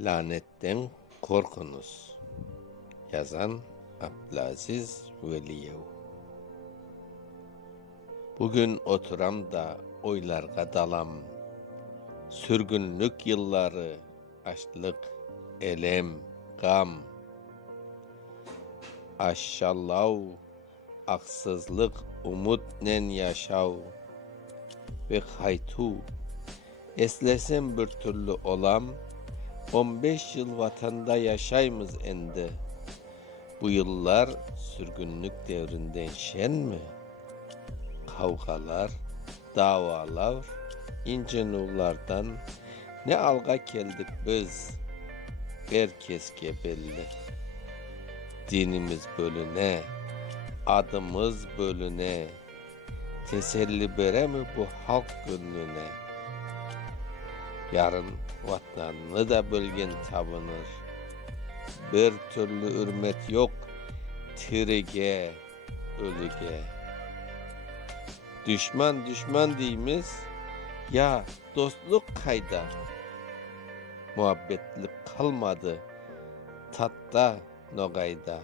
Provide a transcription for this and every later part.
Lanetten korkunuz. Yazan Abdülaziz Veliyev. Bugün oturam da oylarga dalam. Sürgünlük yılları, açlık, elem, gam. Aşşallav, aksızlık, umut nen yaşav. Ve haytu, eslesem bir türlü olam, 15 yıl vatanda yaşaymız endi. Bu yıllar sürgünlük devrinden şen mi? Kavgalar, davalar, ince nurlardan ne alga geldik biz. Herkeske belli. Dinimiz bölüne, adımız bölüne. Teselli bere mi bu halk gönlüne? Yarın vatanını da bölgen tabınır. Bir türlü ürmet yok tirige, ölüge. Düşman düşman deyimiz ya dostluk kayda. Muhabbetlik kalmadı tatta nogayda.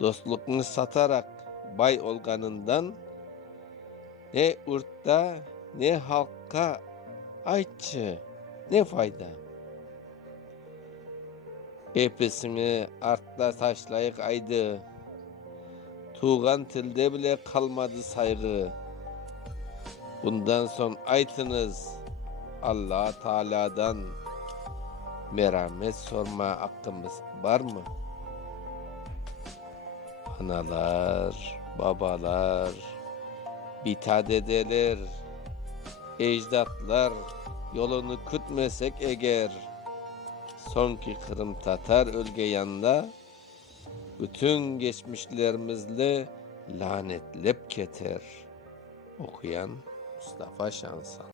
Dostlukunu satarak bay olganından ne urtta ne halka aytçı ne fayda. Hepsini artta taşlayık aydı. Tuğan tilde bile kalmadı saygı. Bundan son aytınız Allah Teala'dan merhamet sorma hakkımız var mı? Analar, babalar, bitadedeler, ecdatlar yolunu kütmesek eğer sonki Kırım Tatar ölge yanında bütün geçmişlerimizle lanetlep keter. Okuyan Mustafa Şansan